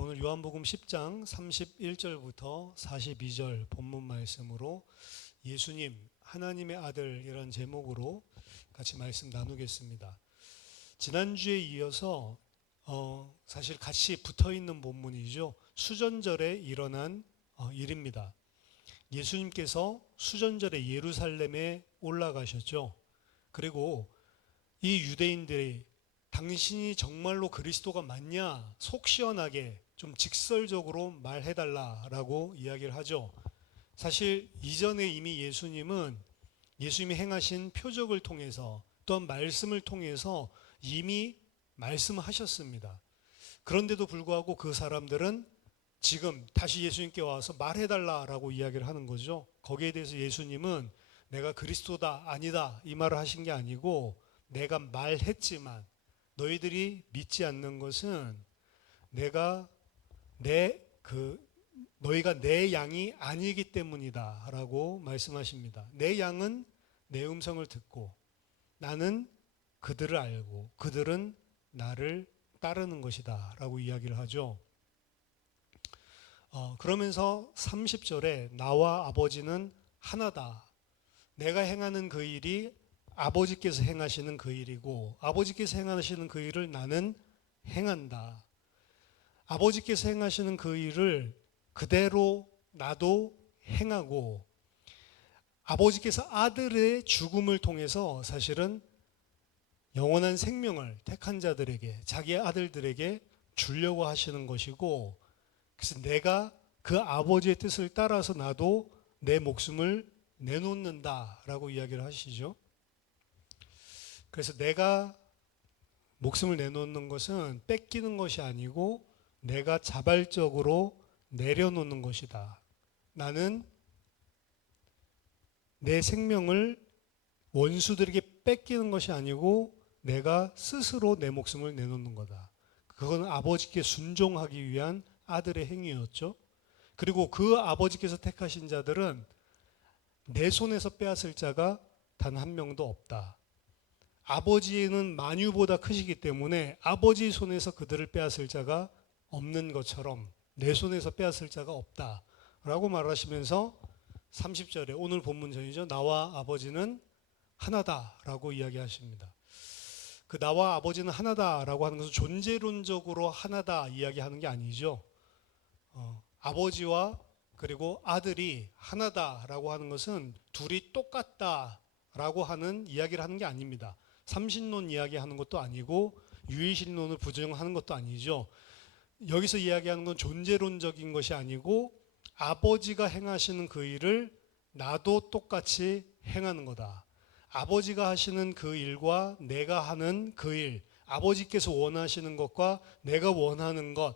오늘 요한복음 10장 31절부터 42절 본문 말씀으로 예수님, 하나님의 아들이라는 제목으로 같이 말씀 나누겠습니다. 지난주에 이어서 사실 같이 붙어있는 본문이죠. 수전절에 일어난 일입니다. 예수님께서 수전절에 예루살렘에 올라가셨죠. 그리고 이 유대인들이 당신이 정말로 그리스도가 맞냐? 속 시원하게 좀 직설적으로 말해달라라고 이야기를 하죠. 사실 이전에 이미 예수님이 행하신 표적을 통해서 또한 말씀을 통해서 이미 말씀하셨습니다. 그런데도 불구하고 그 사람들은 지금 다시 예수님께 와서 말해달라라고 이야기를 하는 거죠. 거기에 대해서 예수님은 내가 그리스도다 아니다 이 말을 하신 게 아니고 내가 말했지만 너희들이 믿지 않는 것은 너희가 내 양이 아니기 때문이다 라고 말씀하십니다. 내 양은 내 음성을 듣고 나는 그들을 알고 그들은 나를 따르는 것이다 라고 이야기를 하죠. 그러면서 30절에 나와 아버지는 하나다. 내가 행하는 그 일이 아버지께서 행하시는 그 일이고 아버지께서 행하시는 그 일을 나는 행한다. 아버지께서 행하시는 그 일을 그대로 나도 행하고 아버지께서 아들의 죽음을 통해서 사실은 영원한 생명을 택한 자들에게 자기의 아들들에게 주려고 하시는 것이고 그래서 내가 그 아버지의 뜻을 따라서 나도 내 목숨을 내놓는다라고 이야기를 하시죠. 그래서 내가 목숨을 내놓는 것은 뺏기는 것이 아니고 내가 자발적으로 내려놓는 것이다. 나는 내 생명을 원수들에게 뺏기는 것이 아니고 내가 스스로 내 목숨을 내놓는 거다. 그건 아버지께 순종하기 위한 아들의 행위였죠. 그리고 그 아버지께서 택하신 자들은 내 손에서 빼앗을 자가 단 한 명도 없다. 아버지는 만유보다 크시기 때문에 아버지 손에서 그들을 빼앗을 자가 없는 것처럼 내 손에서 빼앗을 자가 없다 라고 말하시면서 30절에 오늘 본문전이죠. 나와 아버지는 하나다 라고 이야기하십니다. 그 나와 아버지는 하나다 라고 하는 것은 존재론적으로 하나다 이야기하는 게 아니죠. 아버지와 그리고 아들이 하나다 라고 하는 것은 둘이 똑같다 라고 하는 이야기를 하는 게 아닙니다. 삼신론 이야기하는 것도 아니고 유일신론을 부정하는 것도 아니죠. 여기서 이야기하는 건 존재론적인 것이 아니고 아버지가 행하시는 그 일을 나도 똑같이 행하는 거다. 아버지가 하시는 그 일과 내가 하는 그 일, 아버지께서 원하시는 것과 내가 원하는 것,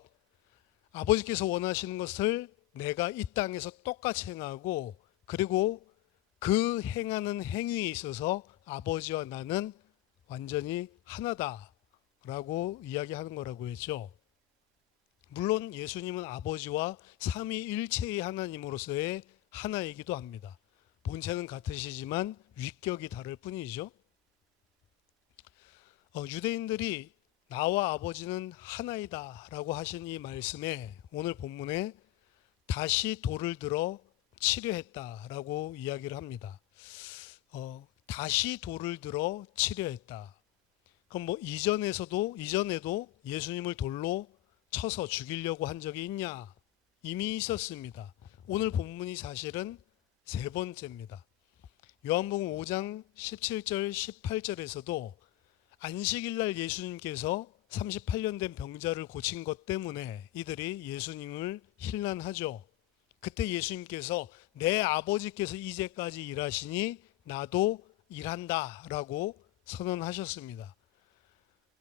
아버지께서 원하시는 것을 내가 이 땅에서 똑같이 행하고 그리고 그 행하는 행위에 있어서 아버지와 나는 완전히 하나다라고 이야기하는 거라고 했죠. 물론 예수님은 아버지와 삼위일체의 하나님으로서의 하나이기도 합니다. 본체는 같으시지만 위격이 다를 뿐이죠. 유대인들이 나와 아버지는 하나이다 라고 하신 이 말씀에 오늘 본문에 다시 돌을 들어 치려 했다라고 이야기를 합니다. 다시 돌을 들어 치려 했다. 그럼 이전에도 예수님을 돌로 쳐서 죽이려고 한 적이 있냐? 이미 있었습니다. 오늘 본문이 사실은 세 번째입니다. 요한복음 5장 17절 18절에서도 안식일 날 예수님께서 38년 된 병자를 고친 것 때문에 이들이 예수님을 힐난하죠. 그때 예수님께서 내 아버지께서 이제까지 일하시니 나도 일한다 라고 선언하셨습니다.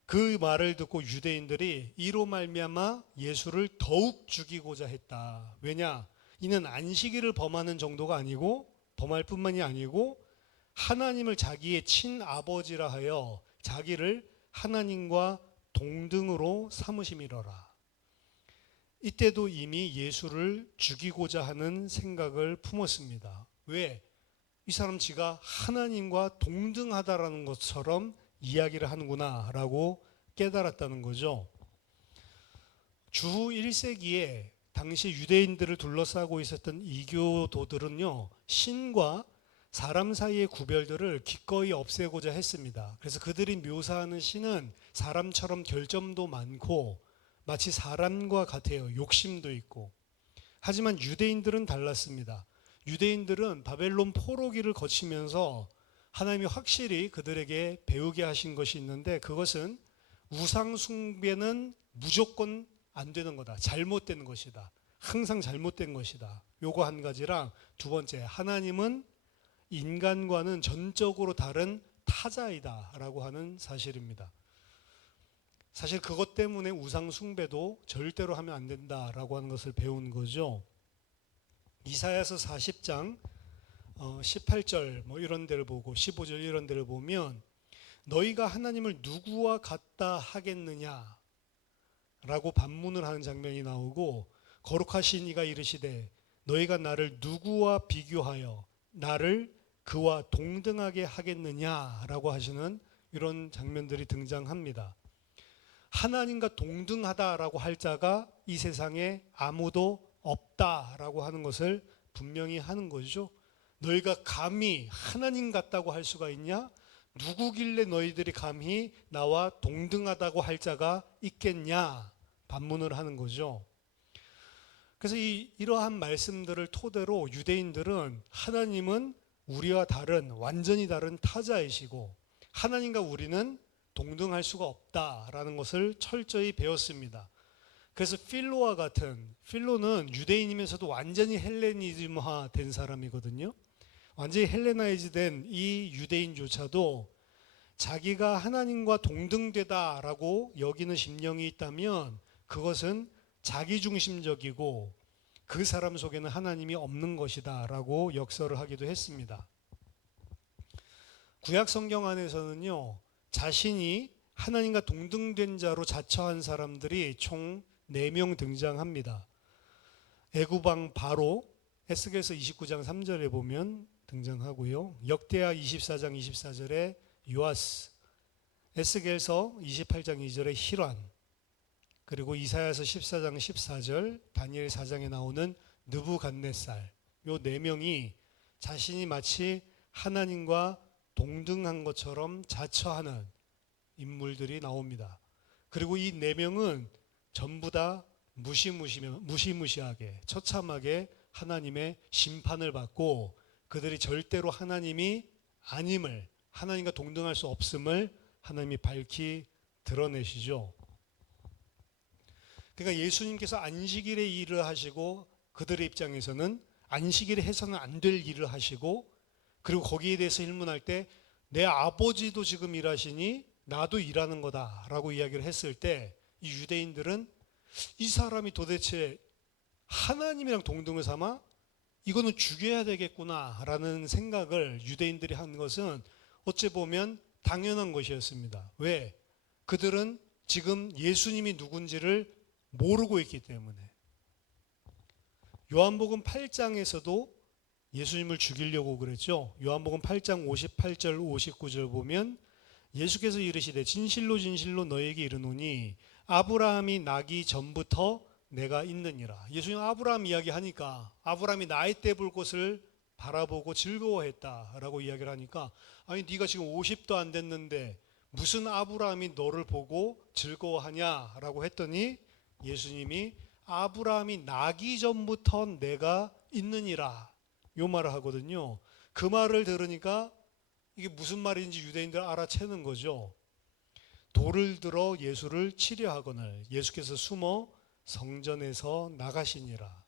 그 말을 듣고 유대인들이 이로 말미암아 예수를 더욱 죽이고자 했다. 왜냐? 이는 안식일을 범하는 정도가 아니고 범할 뿐만이 아니고 하나님을 자기의 친아버지라 하여 자기를 하나님과 동등으로 삼으심이로라. 이때도 이미 예수를 죽이고자 하는 생각을 품었습니다. 왜? 이 사람 지가 하나님과 동등하다라는 것처럼 이야기를 하는구나 라고 깨달았다는 거죠. 주후 1세기에 당시 유대인들을 둘러싸고 있었던 이교도들은요, 신과 사람 사이의 구별들을 기꺼이 없애고자 했습니다. 그래서 그들이 묘사하는 신은 사람처럼 결점도 많고 마치 사람과 같아요. 욕심도 있고. 하지만 유대인들은 달랐습니다. 유대인들은 바벨론 포로기를 거치면서 하나님이 확실히 그들에게 배우게 하신 것이 있는데, 그것은 우상 숭배는 무조건 안 되는 거다. 잘못된 것이다. 항상 잘못된 것이다. 요거 한 가지랑, 두 번째, 하나님은 인간과는 전적으로 다른 타자이다 라고 하는 사실입니다. 사실 그것 때문에 우상 숭배도 절대로 하면 안 된다라고 하는 것을 배운 거죠. 이사야서 40장 18절 뭐 이런 데를 보고 15절 이런 데를 보면, 너희가 하나님을 누구와 같다 하겠느냐 라고 반문을 하는 장면이 나오고, 거룩하신 이가 이르시되 너희가 나를 누구와 비교하여 나를 그와 동등하게 하겠느냐라고 하시는 이런 장면들이 등장합니다. 하나님과 동등하다라고 할 자가 이 세상에 아무도 없다라고 하는 것을 분명히 하는 거죠. 너희가 감히 하나님 같다고 할 수가 있냐? 누구길래 너희들이 감히 나와 동등하다고 할 자가 있겠냐? 반문을 하는 거죠. 그래서 이러한 말씀들을 토대로 유대인들은 하나님은 우리와 다른, 완전히 다른 타자이시고 하나님과 우리는 동등할 수가 없다라는 것을 철저히 배웠습니다. 그래서 필로와 같은, 필로는 유대인이면서도 완전히 헬레니즘화 된 사람이거든요. 완전히 헬레나이즈 된 이 유대인조차도 자기가 하나님과 동등되다라고 여기는 심령이 있다면 그것은 자기중심적이고 그 사람 속에는 하나님이 없는 것이다 라고 역설을 하기도 했습니다. 구약 성경 안에서는요, 자신이 하나님과 동등된 자로 자처한 사람들이 총 4명 등장합니다. 애굽왕 바로, 에스겔서 29장 3절에 보면 등장하고요. 역대하 24장 24절에 요아스, 에스겔서 28장 2절에 히란, 그리고 이사야서 14장 14절, 다니엘 4장에 나오는 느부갓네살, 요 4명이 자신이 마치 하나님과 동등한 것처럼 자처하는 인물들이 나옵니다. 그리고 이 4명은 전부 다 무시무시하게 처참하게 하나님의 심판을 받고, 그들이 절대로 하나님이 아님을, 하나님과 동등할 수 없음을 하나님이 밝히 드러내시죠. 그러니까 예수님께서 안식일에 일을 하시고, 그들의 입장에서는 안식일에 해서는 안 될 일을 하시고, 그리고 거기에 대해서 질문할 때 내 아버지도 지금 일하시니 나도 일하는 거다라고 이야기를 했을 때, 이 유대인들은 이 사람이 도대체 하나님이랑 동등을 삼아 이거는 죽여야 되겠구나라는 생각을 유대인들이 한 것은 어찌 보면 당연한 것이었습니다. 왜? 그들은 지금 예수님이 누군지를 모르고 있기 때문에. 요한복음 8장에서도 예수님을 죽이려고 그랬죠. 요한복음 8장 58절 59절 보면 예수께서 이르시되 진실로 진실로 너에게 이르노니 아브라함이 나기 전부터 내가 있느니라. 예수님 아브라함 이야기하니까 아브라함이 나이 때 볼 것을 바라보고 즐거워했다라고 이야기를 하니까, 아니 네가 지금 50도 안 됐는데 무슨 아브라함이 너를 보고 즐거워하냐라고 했더니 예수님이 아브라함이 나기 전부터 내가 있느니라 요 말을 하거든요. 그 말을 들으니까 이게 무슨 말인지 유대인들 알아채는 거죠. 돌을 들어 예수를 치려 하거늘 예수께서 숨어 성전에서 나가시니라.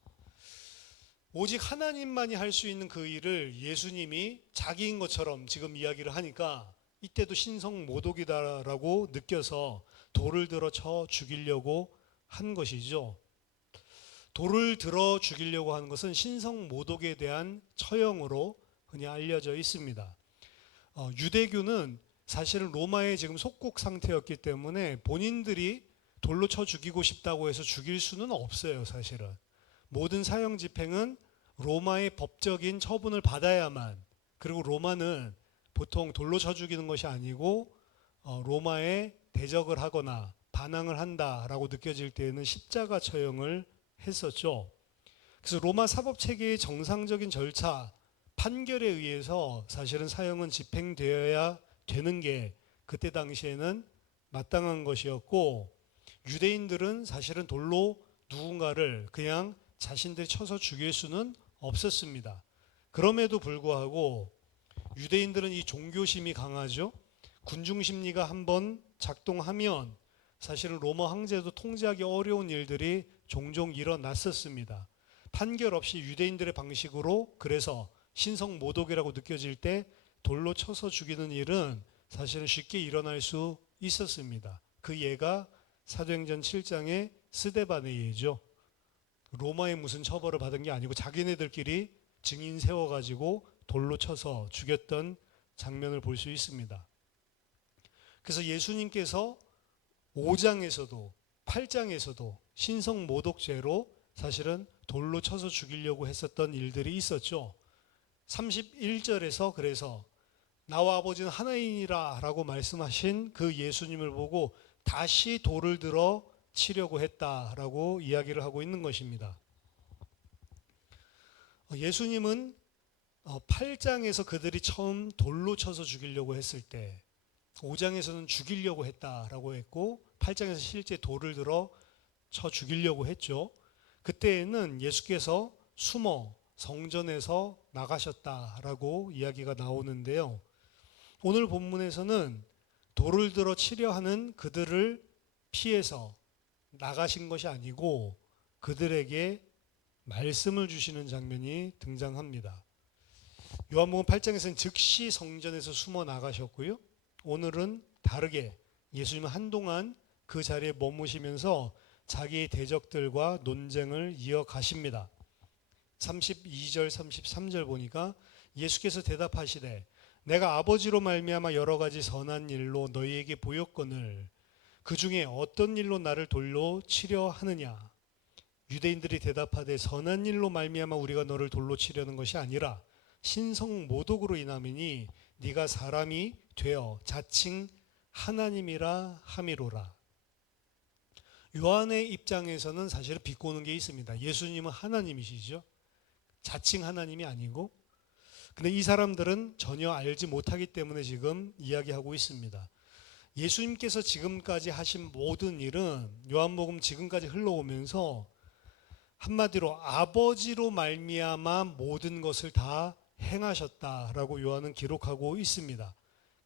오직 하나님만이 할 수 있는 그 일을 예수님이 자기인 것처럼 지금 이야기를 하니까 이때도 신성모독이다라고 느껴서 돌을 들어 쳐 죽이려고 한 것이죠. 돌을 들어 죽이려고 하는 것은 신성모독에 대한 처형으로 흔히 알려져 있습니다. 유대교는 사실은 로마의 지금 속국 상태였기 때문에 본인들이 돌로 쳐 죽이고 싶다고 해서 죽일 수는 없어요. 사실은 모든 사형 집행은 로마의 법적인 처분을 받아야만, 그리고 로마는 보통 돌로 쳐 죽이는 것이 아니고 로마에 대적을 하거나 반항을 한다라고 느껴질 때에는 십자가 처형을 했었죠. 그래서 로마 사법 체계의 정상적인 절차, 판결에 의해서 사실은 사형은 집행되어야 되는 게 그때 당시에는 마땅한 것이었고, 유대인들은 사실은 돌로 누군가를 그냥 자신들이 쳐서 죽일 수는 없었습니다. 그럼에도 불구하고 유대인들은 이 종교심이 강하죠. 군중 심리가 한번 작동하면 사실은 로마 황제도 통제하기 어려운 일들이 종종 일어났었습니다. 판결 없이 유대인들의 방식으로, 그래서 신성 모독이라고 느껴질 때 돌로 쳐서 죽이는 일은 사실은 쉽게 일어날 수 있었습니다. 그 예가 사도행전 7장의 스데반의 예죠. 로마의 무슨 처벌을 받은 게 아니고 자기네들끼리 증인 세워가지고 돌로 쳐서 죽였던 장면을 볼 수 있습니다. 그래서 예수님께서 5장에서도 8장에서도 신성 모독죄로 사실은 돌로 쳐서 죽이려고 했었던 일들이 있었죠. 31절에서 그래서 나와 아버지는 하나이니라 라고 말씀하신 그 예수님을 보고 다시 돌을 들어 치려고 했다라고 이야기를 하고 있는 것입니다. 예수님은 8장에서 그들이 처음 돌로 쳐서 죽이려고 했을 때 5장에서는 죽이려고 했다라고 했고 8장에서 실제 돌을 들어 쳐 죽이려고 했죠. 그때에는 예수께서 숨어 성전에서 나가셨다라고 이야기가 나오는데요. 오늘 본문에서는 돌을 들어 치려 하는 그들을 피해서 나가신 것이 아니고 그들에게 말씀을 주시는 장면이 등장합니다. 요한복음 8장에서는 즉시 성전에서 숨어 나가셨고요. 오늘은 다르게 예수님은 한동안 그 자리에 머무시면서 자기의 대적들과 논쟁을 이어가십니다. 32절 33절 보니까 예수께서 대답하시되 내가 아버지로 말미암아 여러 가지 선한 일로 너희에게 보였거늘 그 중에 어떤 일로 나를 돌로 치려 하느냐. 유대인들이 대답하되 선한 일로 말미암아 우리가 너를 돌로 치려는 것이 아니라 신성 모독으로 인함이니 네가 사람이 되어 자칭 하나님이라 함이로라. 요한의 입장에서는 사실은 비꼬는 게 있습니다. 예수님은 하나님이시죠. 자칭 하나님이 아니고. 근데 이 사람들은 전혀 알지 못하기 때문에 지금 이야기하고 있습니다. 예수님께서 지금까지 하신 모든 일은 요한복음 지금까지 흘러오면서 한마디로 아버지로 말미암아 모든 것을 다 행하셨다라고 요한은 기록하고 있습니다.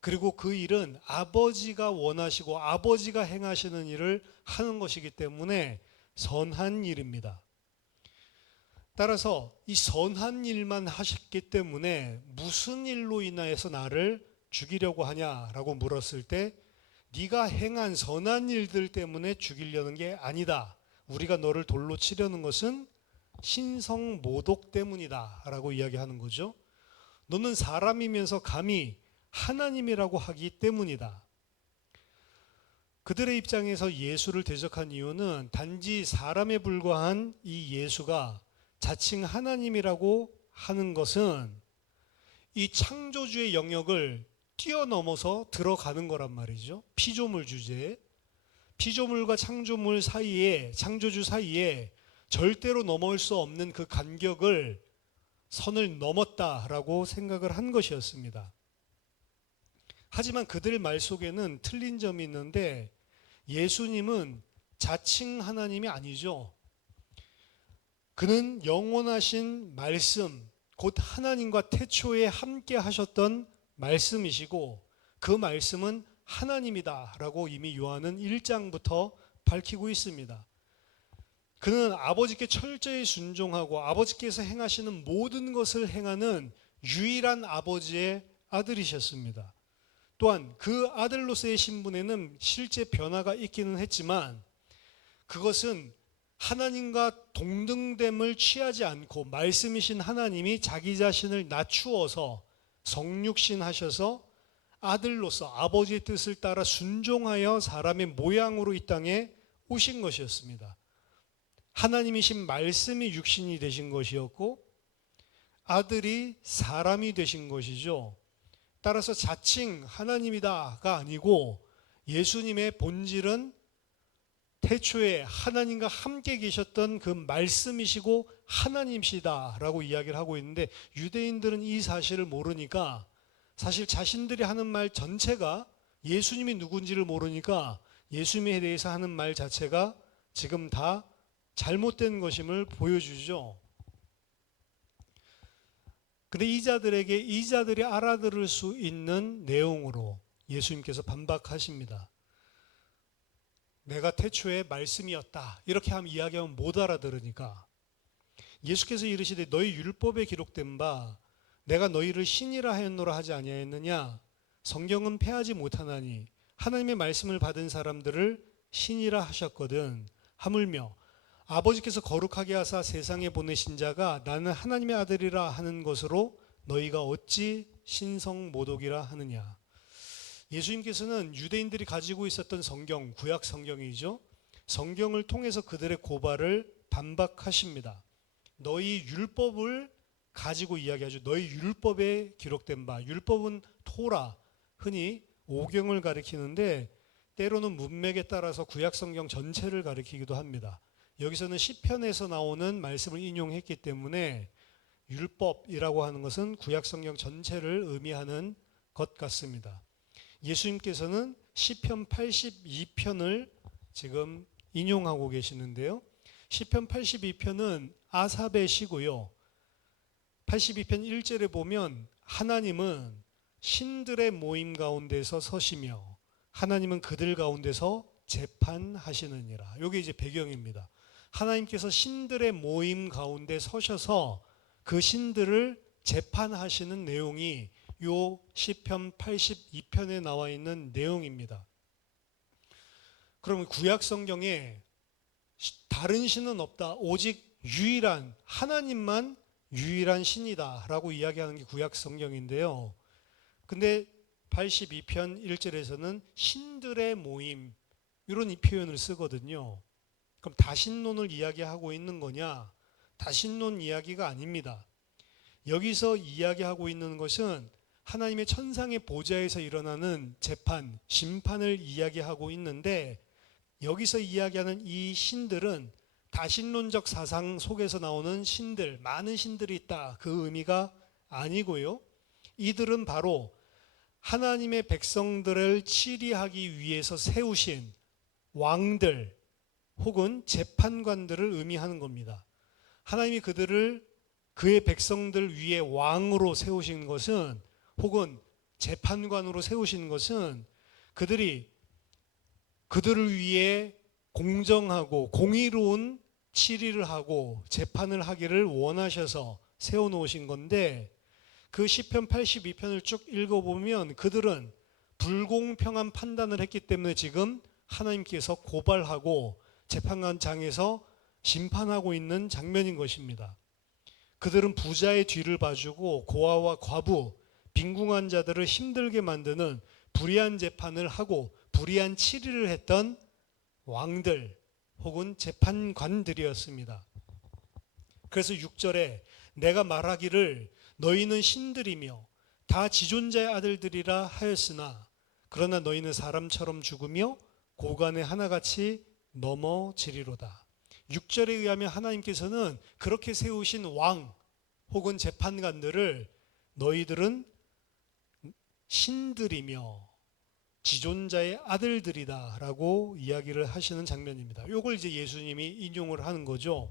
그리고 그 일은 아버지가 원하시고 아버지가 행하시는 일을 하는 것이기 때문에 선한 일입니다. 따라서 이 선한 일만 하셨기 때문에 무슨 일로 인하여서 나를 죽이려고 하냐라고 물었을 때 네가 행한 선한 일들 때문에 죽이려는 게 아니다. 우리가 너를 돌로 치려는 것은 신성 모독 때문이다 라고 이야기하는 거죠. 너는 사람이면서 감히 하나님이라고 하기 때문이다. 그들의 입장에서 예수를 대적한 이유는 단지 사람에 불과한 이 예수가 자칭 하나님이라고 하는 것은 이 창조주의 영역을 뛰어넘어서 들어가는 거란 말이죠. 피조물 주제에. 피조물과 창조물 사이에, 창조주 사이에 절대로 넘어올 수 없는 그 간격을 선을 넘었다라고 생각을 한 것이었습니다. 하지만 그들의 말 속에는 틀린 점이 있는데 예수님은 자칭 하나님이 아니죠. 그는 영원하신 말씀, 곧 하나님과 태초에 함께 하셨던 말씀이시고 그 말씀은 하나님이다 라고 이미 요한은 1장부터 밝히고 있습니다. 그는 아버지께 철저히 순종하고 아버지께서 행하시는 모든 것을 행하는 유일한 아버지의 아들이셨습니다. 또한 그 아들로서의 신분에는 실제 변화가 있기는 했지만 그것은 하나님과 동등됨을 취하지 않고 말씀이신 하나님이 자기 자신을 낮추어서 성육신 하셔서 아들로서 아버지의 뜻을 따라 순종하여 사람의 모양으로 이 땅에 오신 것이었습니다. 하나님이신 말씀이 육신이 되신 것이었고 아들이 사람이 되신 것이죠. 따라서 자칭 하나님이다가 아니고 예수님의 본질은 태초에 하나님과 함께 계셨던 그 말씀이시고 하나님이시다라고 이야기를 하고 있는데, 유대인들은 이 사실을 모르니까, 사실 자신들이 하는 말 전체가 예수님이 누군지를 모르니까 예수님에 대해서 하는 말 자체가 지금 다 잘못된 것임을 보여주죠. 근데 이자들이 알아들을 수 있는 내용으로 예수님께서 반박하십니다. 내가 태초에 말씀이었다, 이렇게 하면 이야기하면 못 알아들으니까 예수께서 이르시되 너희 율법에 기록된 바 내가 너희를 신이라 하였노라 하지 아니하였느냐. 성경은 패하지 못하나니 하나님의 말씀을 받은 사람들을 신이라 하셨거든. 하물며 아버지께서 거룩하게 하사 세상에 보내신 자가 나는 하나님의 아들이라 하는 것으로 너희가 어찌 신성모독이라 하느냐. 예수님께서는 유대인들이 가지고 있었던 성경, 구약 성경이죠. 성경을 통해서 그들의 고발을 반박하십니다. 너희 율법을 가지고 이야기하죠. 너희 율법에 기록된 바, 율법은 토라, 흔히 오경을 가리키는데 때로는 문맥에 따라서 구약 성경 전체를 가리키기도 합니다. 여기서는 시편에서 나오는 말씀을 인용했기 때문에 율법이라고 하는 것은 구약 성경 전체를 의미하는 것 같습니다. 예수님께서는 시편 82편을 지금 인용하고 계시는데요. 시편 82편은 아삽의 시고요. 82편 1절에 보면 하나님은 신들의 모임 가운데서 서시며 하나님은 그들 가운데서 재판하시느니라. 이게 이제 배경입니다. 하나님께서 신들의 모임 가운데 서셔서 그 신들을 재판하시는 내용이 요 시편 82편에 나와 있는 내용입니다. 그러면 구약 성경에 다른 신은 없다, 오직 유일한 하나님만 유일한 신이다라고 이야기하는 게 구약 성경인데요. 근데 82편 1절에서는 신들의 모임, 이런 이 표현을 쓰거든요. 그럼 다신론을 이야기하고 있는 거냐? 다신론 이야기가 아닙니다. 여기서 이야기하고 있는 것은 하나님의 천상의 보좌에서 일어나는 재판, 심판을 이야기하고 있는데, 여기서 이야기하는 이 신들은 다신론적 사상 속에서 나오는 신들, 많은 신들이 있다, 그 의미가 아니고요. 이들은 바로 하나님의 백성들을 치리하기 위해서 세우신 왕들 혹은 재판관들을 의미하는 겁니다. 하나님이 그의 백성들 위에 왕으로 세우신 것은, 혹은 재판관으로 세우신 것은 그들을 위해 공정하고 공의로운 치리를 하고 재판을 하기를 원하셔서 세워놓으신 건데, 그 시편 82편을 쭉 읽어보면 그들은 불공평한 판단을 했기 때문에 지금 하나님께서 고발하고 재판관장에서 심판하고 있는 장면인 것입니다. 그들은 부자의 뒤를 봐주고 고아와 과부, 빈궁한 자들을 힘들게 만드는 불의한 재판을 하고 불의한 치리를 했던 왕들 혹은 재판관들이었습니다. 그래서 6절에 내가 말하기를 너희는 신들이며 다 지존자의 아들들이라 하였으나 그러나 너희는 사람처럼 죽으며 고관에 하나같이 넘어지리로다. 6절에 의하면 하나님께서는 그렇게 세우신 왕 혹은 재판관들을 너희들은 신들이며 지존자의 아들들이다 라고 이야기를 하시는 장면입니다. 이걸 이제 예수님이 인용을 하는 거죠.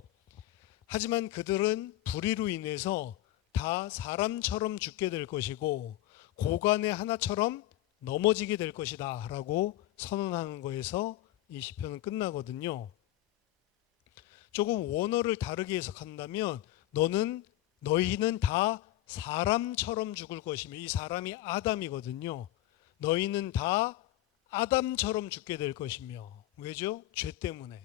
하지만 그들은 불의로 인해서 다 사람처럼 죽게 될 것이고 고관의 하나처럼 넘어지게 될 것이다 라고 선언하는 거에서 이 시편은 끝나거든요. 조금 원어를 다르게 해석한다면 너희는 다 사람처럼 죽을 것이며, 이 사람이 아담이거든요. 너희는 다 아담처럼 죽게 될 것이며, 왜죠? 죄 때문에.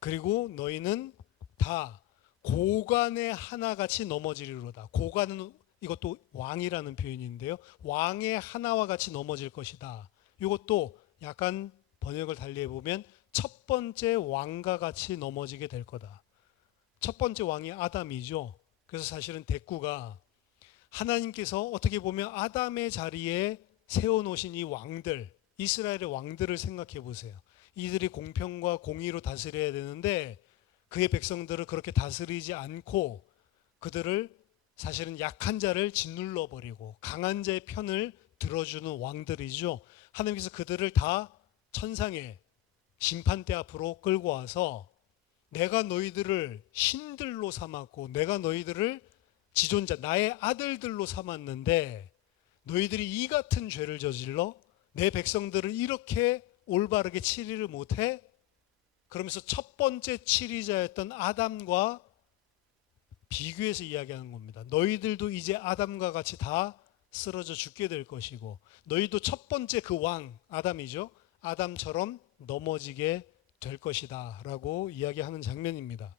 그리고 너희는 다 고관의 하나같이 넘어지리로다. 고관은 이것도 왕이라는 표현인데요. 왕의 하나와 같이 넘어질 것이다. 이것도 약간 번역을 달리 해보면 첫 번째 왕과 같이 넘어지게 될 거다. 첫 번째 왕이 아담이죠. 그래서 사실은 대꾸가 하나님께서 어떻게 보면 아담의 자리에 세워놓으신 이 왕들, 이스라엘의 왕들을 생각해 보세요. 이들이 공평과 공의로 다스려야 되는데 그의 백성들을 그렇게 다스리지 않고 그들을 사실은 약한 자를 짓눌러 버리고 강한 자의 편을 들어주는 왕들이죠. 하나님께서 그들을 다 천상의 심판대 앞으로 끌고 와서 내가 너희들을 신들로 삼았고 내가 너희들을 지존자 나의 아들들로 삼았는데 너희들이 이 같은 죄를 저질러 내 백성들을 이렇게 올바르게 치리를 못해? 그러면서 첫 번째 치리자였던 아담과 비교해서 이야기하는 겁니다. 너희들도 이제 아담과 같이 다 쓰러져 죽게 될 것이고 너희도 첫 번째 그 왕 아담이죠. 아담처럼 넘어지게 될 것이다 라고 이야기하는 장면입니다.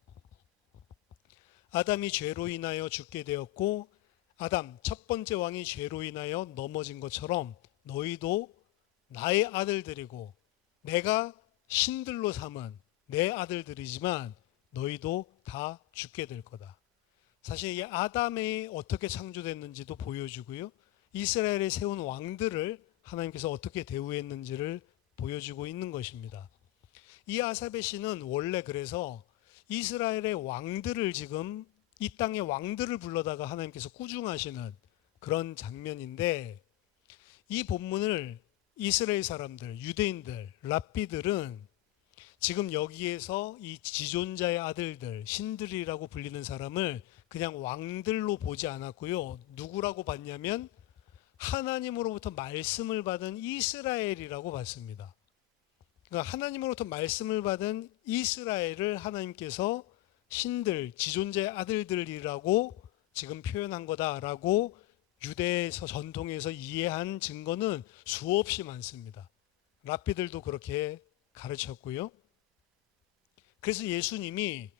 아담이 죄로 인하여 죽게 되었고 아담 첫 번째 왕이 죄로 인하여 넘어진 것처럼 너희도 나의 아들들이고 내가 신들로 삼은 내 아들들이지만 너희도 다 죽게 될 거다. 사실 이 아담이 어떻게 창조됐는지도 보여주고요. 이스라엘에 세운 왕들을 하나님께서 어떻게 대우했는지를 보여주고 있는 것입니다. 이 아사베시는 원래 그래서 이스라엘의 왕들을 지금 이 땅의 왕들을 불러다가 하나님께서 꾸중하시는 그런 장면인데 이 본문을 이스라엘 사람들, 유대인들, 랍비들은 지금 여기에서 이 지존자의 아들들, 신들이라고 불리는 사람을 그냥 왕들로 보지 않았고요. 누구라고 봤냐면 하나님으로부터 말씀을 받은 이스라엘이라고 봤습니다. 그러니까 하나님으로부터 말씀을 받은 이스라엘을 하나님께서 신들, 지존자의 아들들이라고 지금 표현한 거다라고 유대에서 전통에서 이해한 증거는 수없이 많습니다. 랍비들도 그렇게 가르쳤고요. 그래서 예수님이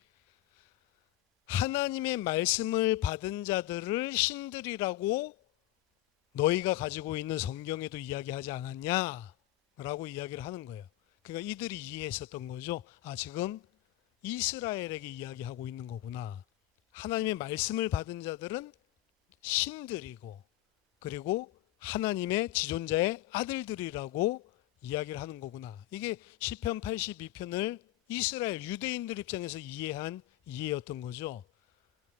하나님의 말씀을 받은 자들을 신들이라고 너희가 가지고 있는 성경에도 이야기하지 않았냐라고 이야기를 하는 거예요. 그러니까 이들이 이해했었던 거죠. 아, 지금 이스라엘에게 이야기하고 있는 거구나. 하나님의 말씀을 받은 자들은 신들이고 그리고 하나님의 지존자의 아들들이라고 이야기를 하는 거구나. 이게 시편 82편을 이스라엘 유대인들 입장에서 이해한 이해였던 거죠.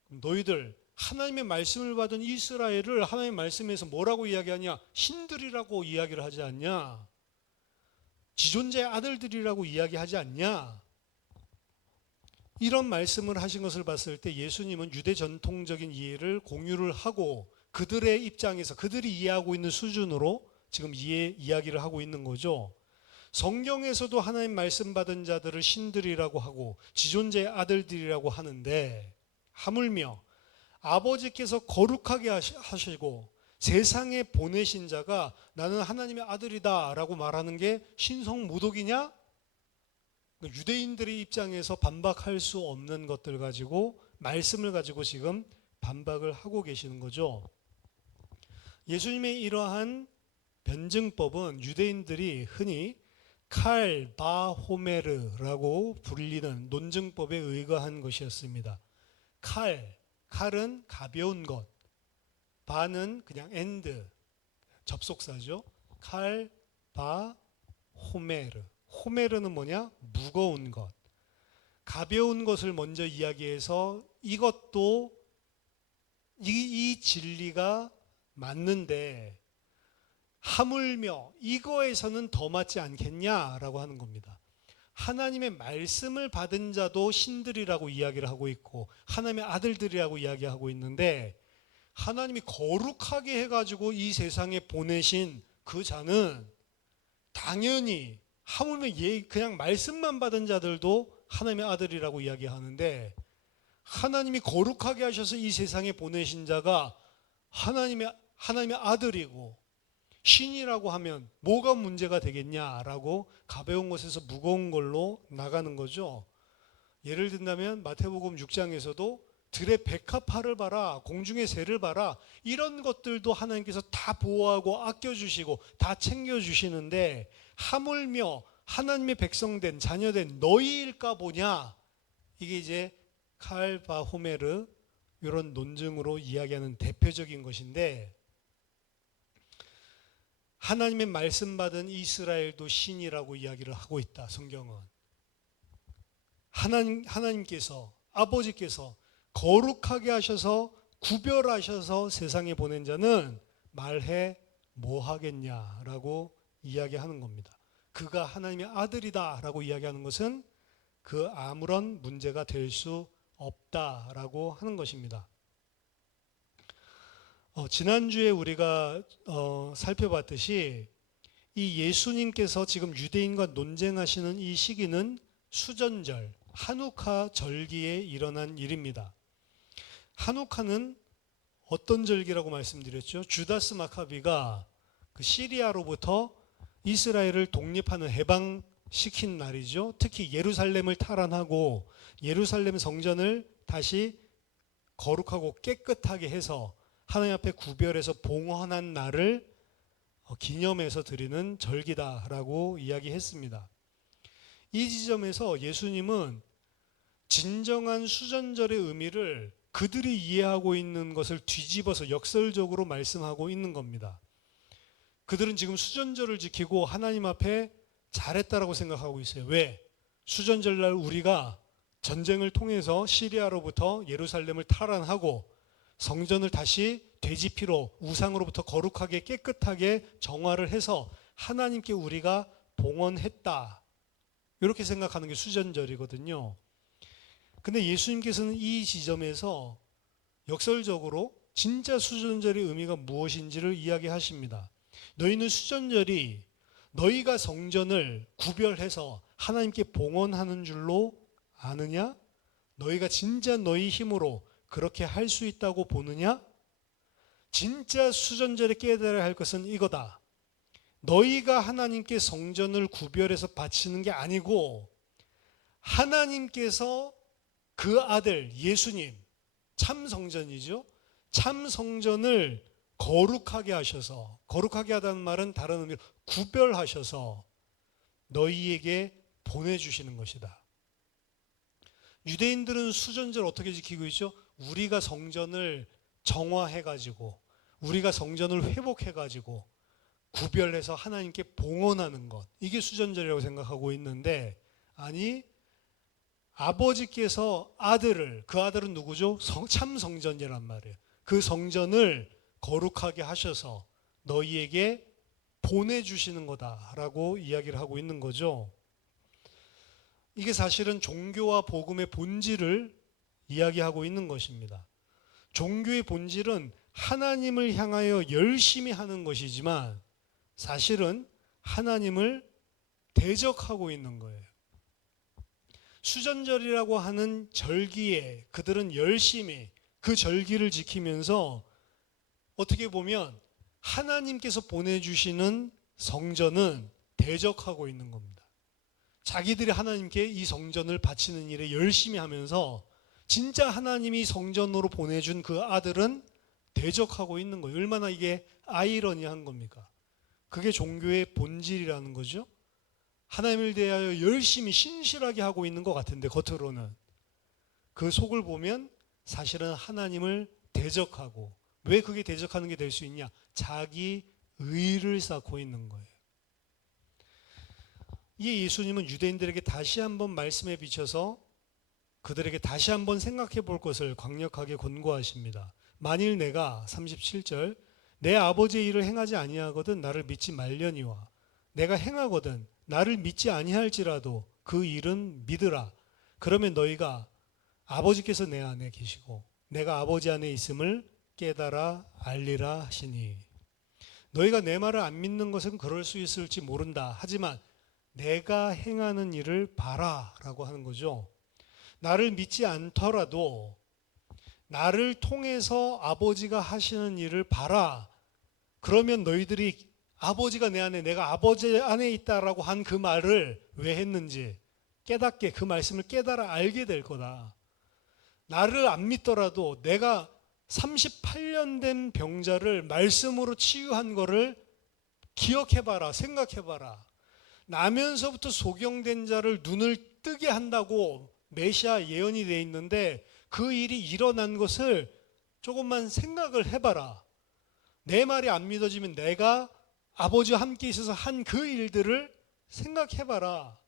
너희들 하나님의 말씀을 받은 이스라엘을 하나님의 말씀에서 뭐라고 이야기하냐? 신들이라고 이야기를 하지 않냐? 지존자의 아들들이라고 이야기하지 않냐? 이런 말씀을 하신 것을 봤을 때 예수님은 유대 전통적인 이해를 공유를 하고 그들의 입장에서 그들이 이해하고 있는 수준으로 지금 이야기를 하고 있는 거죠. 성경에서도 하나님 말씀 받은 자들을 신들이라고 하고 지존자의 아들들이라고 하는데 하물며 아버지께서 거룩하게 하시고 세상에 보내신 자가 나는 하나님의 아들이다 라고 말하는 게 신성모독이냐? 유대인들의 입장에서 반박할 수 없는 것들 가지고 말씀을 가지고 지금 반박을 하고 계시는 거죠. 예수님의 이러한 변증법은 유대인들이 흔히 칼바호메르라고 불리는 논증법에 의거한 것이었습니다. 칼은 가벼운 것, 바는 그냥 엔드, 접속사죠. 칼바호메르. 호메르는 뭐냐? 무거운 것. 가벼운 것을 먼저 이야기해서 이것도 이 진리가 맞는데 하물며 이거에서는 더 맞지 않겠냐라고 하는 겁니다. 하나님의 말씀을 받은 자도 신들이라고 이야기를 하고 있고 하나님의 아들들이라고 이야기하고 있는데 하나님이 거룩하게 해가지고 이 세상에 보내신 그 자는 당연히 하물며 그냥 말씀만 받은 자들도 하나님의 아들이라고 이야기하는데 하나님이 거룩하게 하셔서 이 세상에 보내신 자가 하나님의 아들이고 신이라고 하면 뭐가 문제가 되겠냐라고 가벼운 것에서 무거운 걸로 나가는 거죠. 예를 든다면 마태복음 6장에서도 들의 백합화를 봐라, 공중의 새를 봐라, 이런 것들도 하나님께서 다 보호하고 아껴주시고 다 챙겨주시는데 하물며 하나님의 백성된 자녀된 너희일까 보냐. 이게 이제 칼바호메르 이런 논증으로 이야기하는 대표적인 것인데 하나님의 말씀 받은 이스라엘도 신이라고 이야기를 하고 있다. 성경은 하나님께서 아버지께서 거룩하게 하셔서 구별하셔서 세상에 보낸 자는 말해 뭐 하겠냐라고 이야기하는 겁니다. 그가 하나님의 아들이다라고 이야기하는 것은 그 아무런 문제가 될 수 없다라고 하는 것입니다. 지난주에 우리가 살펴봤듯이 이 예수님께서 지금 유대인과 논쟁하시는 이 시기는 수전절, 하누카 절기에 일어난 일입니다. 하누카는 어떤 절기라고 말씀드렸죠? 주다스 마카비가 그 시리아로부터 이스라엘을 독립하는 해방시킨 날이죠. 특히 예루살렘을 탈환하고 예루살렘 성전을 다시 거룩하고 깨끗하게 해서 하나님 앞에 구별해서 봉헌한 날을 기념해서 드리는 절기다라고 이야기했습니다. 이 지점에서 예수님은 진정한 수전절의 의미를 그들이 이해하고 있는 것을 뒤집어서 역설적으로 말씀하고 있는 겁니다. 그들은 지금 수전절을 지키고 하나님 앞에 잘했다라고 생각하고 있어요. 왜? 수전절날 우리가 전쟁을 통해서 시리아로부터 예루살렘을 탈환하고 성전을 다시 돼지피로 우상으로부터 거룩하게 깨끗하게 정화를 해서 하나님께 우리가 봉헌했다. 이렇게 생각하는 게 수전절이거든요. 근데 예수님께서는 이 지점에서 역설적으로 진짜 수전절의 의미가 무엇인지를 이야기하십니다. 너희는 수전절이 너희가 성전을 구별해서 하나님께 봉헌하는 줄로 아느냐? 너희가 진짜 너희 힘으로 그렇게 할 수 있다고 보느냐? 진짜 수전절에 깨달아야 할 것은 이거다. 너희가 하나님께 성전을 구별해서 바치는 게 아니고 하나님께서 그 아들 예수님, 참 성전이죠. 참 성전을 거룩하게 하셔서, 거룩하게 하다는 말은 다른 의미로 구별하셔서 너희에게 보내주시는 것이다. 유대인들은 수전절 어떻게 지키고 있죠? 우리가 성전을 정화해가지고 우리가 성전을 회복해가지고 구별해서 하나님께 봉헌하는 것, 이게 수전절이라고 생각하고 있는데, 아니, 아버지께서 아들을, 그 아들은 누구죠? 참 성전이란 말이에요. 그 성전을 거룩하게 하셔서 너희에게 보내주시는 거다라고 이야기를 하고 있는 거죠. 이게 사실은 종교와 복음의 본질을 이야기하고 있는 것입니다. 종교의 본질은 하나님을 향하여 열심히 하는 것이지만 사실은 하나님을 대적하고 있는 거예요. 수전절이라고 하는 절기에 그들은 열심히 그 절기를 지키면서 어떻게 보면 하나님께서 보내주시는 성전은 대적하고 있는 겁니다. 자기들이 하나님께 이 성전을 바치는 일에 열심히 하면서 진짜 하나님이 성전으로 보내준 그 아들은 대적하고 있는 거예요. 얼마나 이게 아이러니한 겁니까? 그게 종교의 본질이라는 거죠. 하나님을 대하여 열심히 신실하게 하고 있는 것 같은데 겉으로는 그 속을 보면 사실은 하나님을 대적하고, 왜 그게 대적하는 게 될 수 있냐? 자기 의를 쌓고 있는 거예요. 이 예수님은 유대인들에게 다시 한번 말씀에 비춰서 그들에게 다시 한번 생각해 볼 것을 강력하게 권고하십니다. 만일 내가 37절 내 아버지의 일을 행하지 아니하거든 나를 믿지 말려니와 내가 행하거든 나를 믿지 아니할지라도 그 일은 믿으라. 그러면 너희가 아버지께서 내 안에 계시고 내가 아버지 안에 있음을 깨달아 알리라 하시니, 너희가 내 말을 안 믿는 것은 그럴 수 있을지 모른다. 하지만 내가 행하는 일을 봐라 라고 하는 거죠. 나를 믿지 않더라도 나를 통해서 아버지가 하시는 일을 봐라. 그러면 너희들이 아버지가 내 안에, 내가 아버지 안에 있다라고 한 그 말을 왜 했는지 깨닫게, 그 말씀을 깨달아 알게 될 거다. 나를 안 믿더라도 내가 38년 된 병자를 말씀으로 치유한 거를 기억해봐라, 생각해봐라. 나면서부터 소경된 자를 눈을 뜨게 한다고 메시아 예언이 되어 있는데 그 일이 일어난 것을 조금만 생각을 해봐라. 내 말이 안 믿어지면 내가 아버지와 함께 있어서 한 그 일들을 생각해봐라.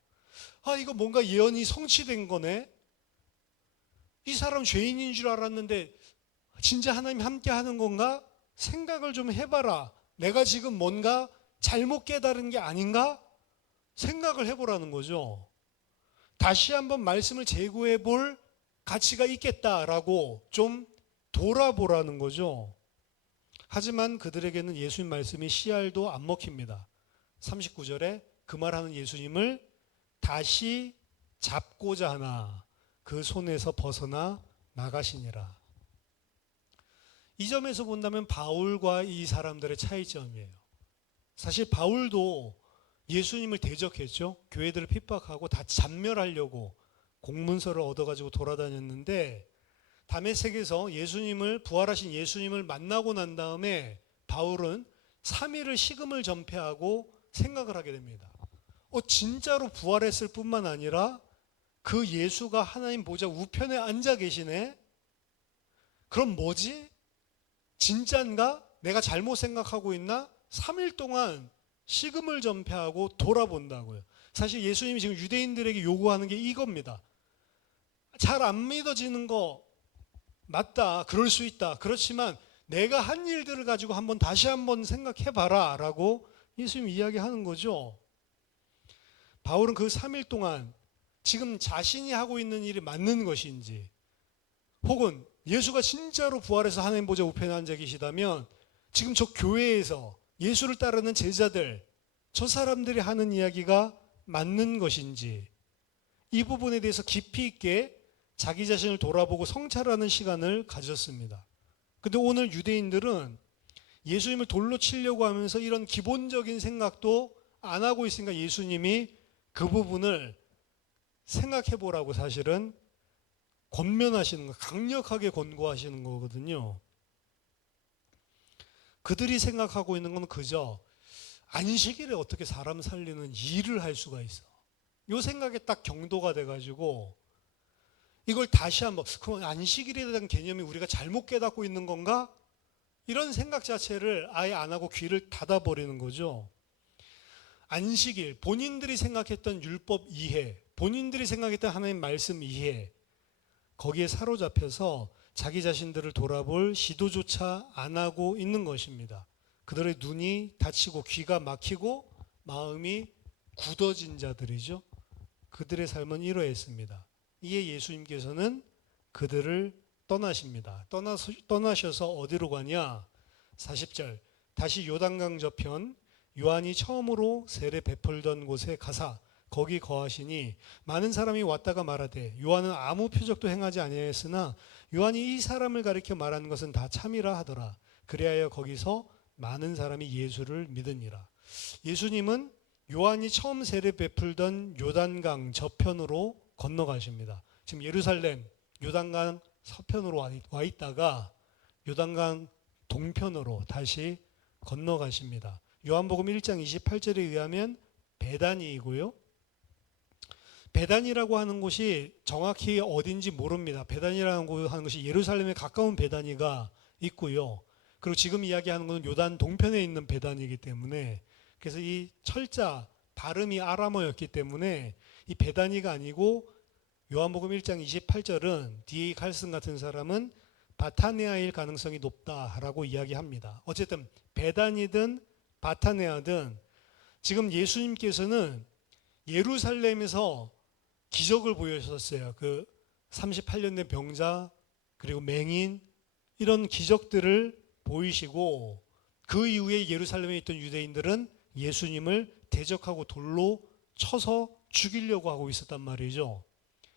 아, 이거 뭔가 예언이 성취된 거네. 이 사람 죄인인 줄 알았는데 진짜 하나님 함께 하는 건가? 생각을 좀 해봐라. 내가 지금 뭔가 잘못 깨달은 게 아닌가? 생각을 해보라는 거죠. 다시 한번 말씀을 재고해 볼 가치가 있겠다라고 좀 돌아보라는 거죠. 하지만 그들에게는 예수님 말씀이 씨알도 안 먹힙니다. 39절에 그 말하는 예수님을 다시 잡고자 하나 그 손에서 벗어나 나가시니라. 이 점에서 본다면 바울과 이 사람들의 차이점이에요. 사실 바울도 예수님을 대적했죠. 교회들을 핍박하고 다 잔멸하려고 공문서를 얻어가지고 돌아다녔는데 다메섹에서 예수님을 부활하신 예수님을 만나고 난 다음에 바울은 3일을 식음을 전폐하고 생각을 하게 됩니다. 진짜로 부활했을 뿐만 아니라 그 예수가 하나님 보좌 우편에 앉아 계시네? 그럼 뭐지? 진짠가? 내가 잘못 생각하고 있나? 3일 동안 식음을 전폐하고 돌아본다고요. 사실 예수님이 지금 유대인들에게 요구하는 게 이겁니다. 잘 안 믿어지는 거 맞다. 그럴 수 있다. 그렇지만 내가 한 일들을 가지고 다시 한번 생각해봐라 라고 예수님이 이야기하는 거죠. 바울은 그 3일 동안 지금 자신이 하고 있는 일이 맞는 것인지 혹은 예수가 진짜로 부활해서 하나님 보좌 우편에 앉아 계시다면 지금 저 교회에서 예수를 따르는 제자들, 저 사람들이 하는 이야기가 맞는 것인지 이 부분에 대해서 깊이 있게 자기 자신을 돌아보고 성찰하는 시간을 가졌습니다. 근데 오늘 유대인들은 예수님을 돌로 치려고 하면서 이런 기본적인 생각도 안 하고 있으니까 예수님이 그 부분을 생각해 보라고 사실은 권면하시는 거, 강력하게 권고하시는 거거든요. 그들이 생각하고 있는 건 그저 안식일에 어떻게 사람 살리는 일을 할 수가 있어. 이 생각에 딱 경도가 돼가지고 이걸 다시 한번 그럼 안식일에 대한 개념이 우리가 잘못 깨닫고 있는 건가? 이런 생각 자체를 아예 안 하고 귀를 닫아버리는 거죠. 안식일, 본인들이 생각했던 율법 이해, 본인들이 생각했던 하나님 말씀 이해, 거기에 사로잡혀서 자기 자신들을 돌아볼 시도조차 안 하고 있는 것입니다. 그들의 눈이 닫히고 귀가 막히고 마음이 굳어진 자들이죠. 그들의 삶은 이러했습니다. 이에 예수님께서는 그들을 떠나십니다. 떠나셔서 어디로 가냐? 40절 다시 요단강 저편 요한이 처음으로 세례 베풀던 곳에 가사 거기 거하시니 많은 사람이 왔다가 말하되 요한은 아무 표적도 행하지 아니하였으나 요한이 이 사람을 가리켜 말하는 것은 다 참이라 하더라. 그리하여 거기서 많은 사람이 예수를 믿으니라. 예수님은 요한이 처음 세례 베풀던 요단강 저편으로 건너가십니다. 지금 예루살렘 요단강 서편으로 와 있다가 요단강 동편으로 다시 건너가십니다. 요한복음 1장 28절에 의하면 베다니이고요. 베다니라고 하는 곳이 정확히 어딘지 모릅니다. 베다니라고 하는 것이 예루살렘에 가까운 베다니가 있고요. 그리고 지금 이야기하는 것은 요단 동편에 있는 베다니이기 때문에 그래서 이 철자 발음이 아람어였기 때문에 이 베다니가 아니고 요한복음 1장 28절은 D.A. 칼슨 같은 사람은 바타네아일 가능성이 높다라고 이야기합니다. 어쨌든 베다니든 바타네아든 지금 예수님께서는 예루살렘에서 기적을 보여주셨어요. 그 38년 된 병자 그리고 맹인 이런 기적들을 보이시고 그 이후에 예루살렘에 있던 유대인들은 예수님을 대적하고 돌로 쳐서 죽이려고 하고 있었단 말이죠.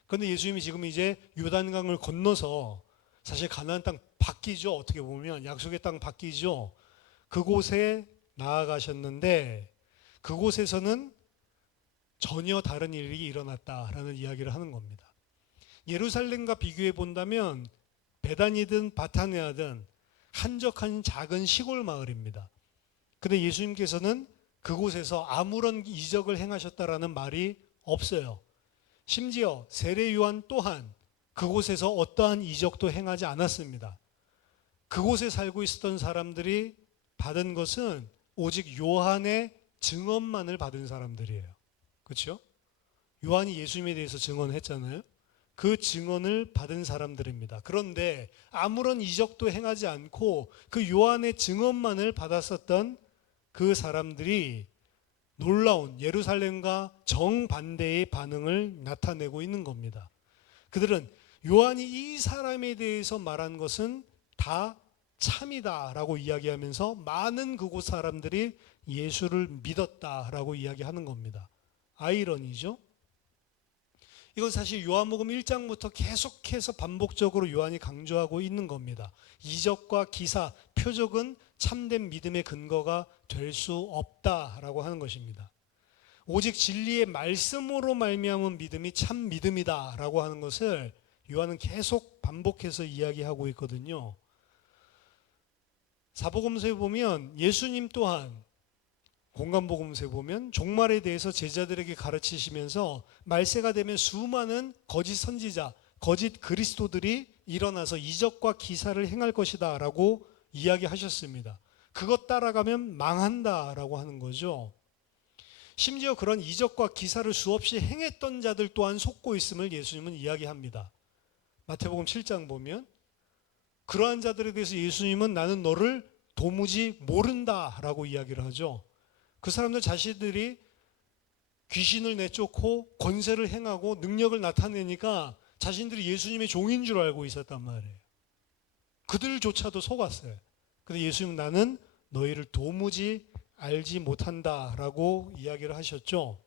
그런데 예수님이 지금 이제 요단강을 건너서 사실 가나안 땅 바뀌죠. 어떻게 보면 약속의 땅 바뀌죠. 그곳에 나아가셨는데 그곳에서는 전혀 다른 일이 일어났다라는 이야기를 하는 겁니다. 예루살렘과 비교해 본다면 베다니든 바타네아든 한적한 작은 시골 마을입니다. 근데 예수님께서는 그곳에서 아무런 이적을 행하셨다라는 말이 없어요. 심지어 세례 요한 또한 그곳에서 어떠한 이적도 행하지 않았습니다. 그곳에 살고 있었던 사람들이 받은 것은 오직 요한의 증언만을 받은 사람들이에요. 그렇죠? 요한이 예수님에 대해서 증언했잖아요. 그 증언을 받은 사람들입니다. 그런데 아무런 이적도 행하지 않고 그 요한의 증언만을 받았었던 그 사람들이 놀라운 예루살렘과 정반대의 반응을 나타내고 있는 겁니다. 그들은 요한이 이 사람에 대해서 말한 것은 다 참이다라고 이야기하면서 많은 그곳 사람들이 예수를 믿었다라고 이야기하는 겁니다. 아이러니죠? 이건 사실 요한복음 1장부터 계속해서 반복적으로 요한이 강조하고 있는 겁니다. 이적과 기사, 표적은 참된 믿음의 근거가 될 수 없다라고 하는 것입니다. 오직 진리의 말씀으로 말미암은 믿음이 참 믿음이다라고 하는 것을 요한은 계속 반복해서 이야기하고 있거든요. 사복음서에 보면 예수님 또한 공간복음서에 보면 종말에 대해서 제자들에게 가르치시면서 말세가 되면 수많은 거짓 선지자, 거짓 그리스도들이 일어나서 이적과 기사를 행할 것이다 라고 이야기하셨습니다. 그것 따라가면 망한다라고 하는 거죠. 심지어 그런 이적과 기사를 수없이 행했던 자들 또한 속고 있음을 예수님은 이야기합니다. 마태복음 7장 보면 그러한 자들에 대해서 예수님은 나는 너를 도무지 모른다라고 이야기를 하죠. 그 사람들 자신들이 귀신을 내쫓고 권세를 행하고 능력을 나타내니까 자신들이 예수님의 종인 줄 알고 있었단 말이에요. 그들조차도 속았어요. 근데 예수님은 나는 너희를 도무지 알지 못한다라고 이야기를 하셨죠.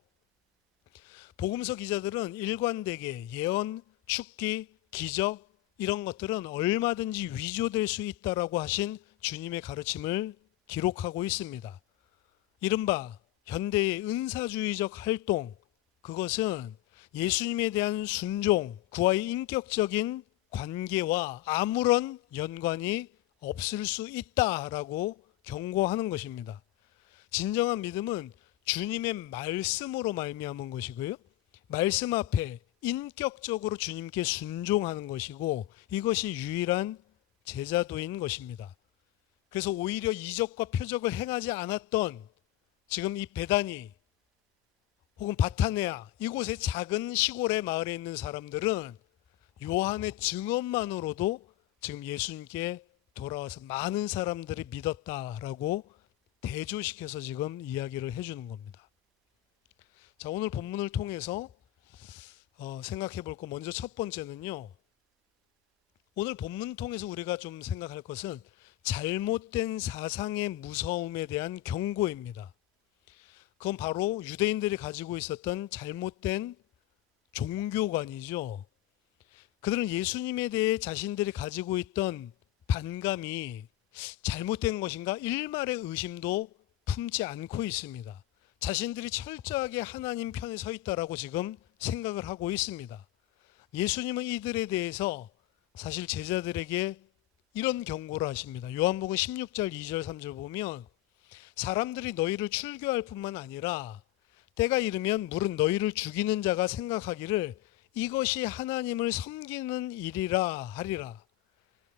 복음서 기자들은 일관되게 예언, 축기, 기적 이런 것들은 얼마든지 위조될 수 있다라고 하신 주님의 가르침을 기록하고 있습니다. 이른바 현대의 은사주의적 활동, 그것은 예수님에 대한 순종, 그와의 인격적인 관계와 아무런 연관이 없을 수 있다라고 경고하는 것입니다. 진정한 믿음은 주님의 말씀으로 말미암은 것이고요. 말씀 앞에 인격적으로 주님께 순종하는 것이고 이것이 유일한 제자도인 것입니다. 그래서 오히려 이적과 표적을 행하지 않았던 지금 이 베다니 혹은 바타네아 이곳의 작은 시골의 마을에 있는 사람들은 요한의 증언만으로도 지금 예수님께 돌아와서 많은 사람들이 믿었다라고 대조시켜서 지금 이야기를 해주는 겁니다. 자, 오늘 본문을 통해서 생각해 볼 거 먼저 첫 번째는요. 오늘 본문 통해서 우리가 좀 생각할 것은 잘못된 사상의 무서움에 대한 경고입니다. 그건 바로 유대인들이 가지고 있었던 잘못된 종교관이죠. 그들은 예수님에 대해 자신들이 가지고 있던 반감이 잘못된 것인가? 일말의 의심도 품지 않고 있습니다. 자신들이 철저하게 하나님 편에 서 있다라고 지금 생각을 하고 있습니다. 예수님은 이들에 대해서 사실 제자들에게 이런 경고를 하십니다. 요한복음 16절 2절 3절 보면 사람들이 너희를 출교할 뿐만 아니라 때가 이르면 물은 너희를 죽이는 자가 생각하기를 이것이 하나님을 섬기는 일이라 하리라.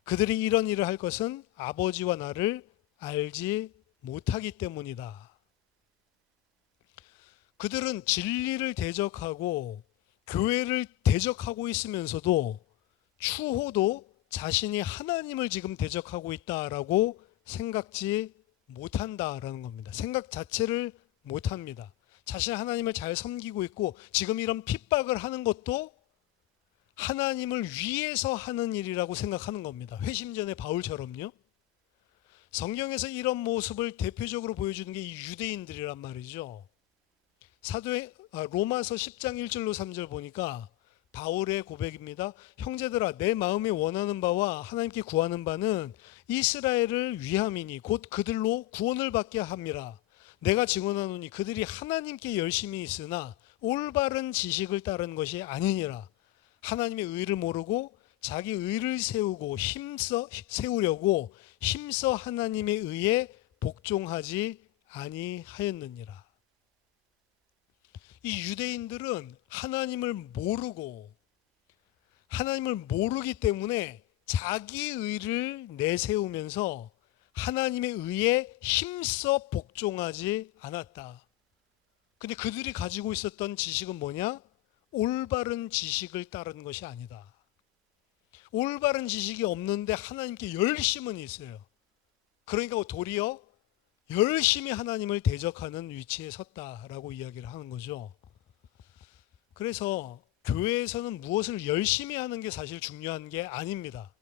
그들이 이런 일을 할 것은 아버지와 나를 알지 못하기 때문이다. 그들은 진리를 대적하고 교회를 대적하고 있으면서도 추호도 자신이 하나님을 지금 대적하고 있다라고 생각지 못한다라는 겁니다. 생각 자체를 못합니다. 자신 하나님을 잘 섬기고 있고 지금 이런 핍박을 하는 것도 하나님을 위해서 하는 일이라고 생각하는 겁니다. 회심전의 바울처럼요. 성경에서 이런 모습을 대표적으로 보여주는 게 이 유대인들이란 말이죠. 로마서 10장 1절로 3절 보니까 바울의 고백입니다. 형제들아 내 마음에 원하는 바와 하나님께 구하는 바는 이스라엘을 위함이니 곧 그들로 구원을 받게 함이라. 내가 증언하노니 그들이 하나님께 열심히 있으나 올바른 지식을 따른 것이 아니니라. 하나님의 의를 모르고 자기 의를 세우려고 힘써 하나님의 의에 복종하지 아니하였느니라. 이 유대인들은 하나님을 모르기 때문에 자기 의를 내세우면서 하나님의 의에 힘써 복종하지 않았다. 근데 그들이 가지고 있었던 지식은 뭐냐? 올바른 지식을 따르는 것이 아니다. 올바른 지식이 없는데 하나님께 열심은 있어요. 그러니까 도리어 열심히 하나님을 대적하는 위치에 섰다라고 이야기를 하는 거죠. 그래서 교회에서는 무엇을 열심히 하는 게 사실 중요한 게 아닙니다.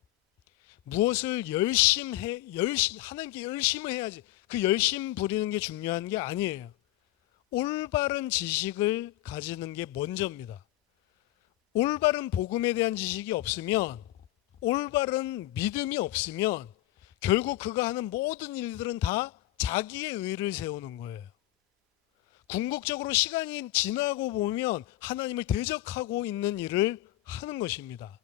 무엇을 하나님께 열심히 해야지. 그 열심 부리는 게 중요한 게 아니에요. 올바른 지식을 가지는 게 먼저입니다. 올바른 복음에 대한 지식이 없으면, 올바른 믿음이 없으면 결국 그가 하는 모든 일들은 다 자기의 의를 세우는 거예요. 궁극적으로 시간이 지나고 보면 하나님을 대적하고 있는 일을 하는 것입니다.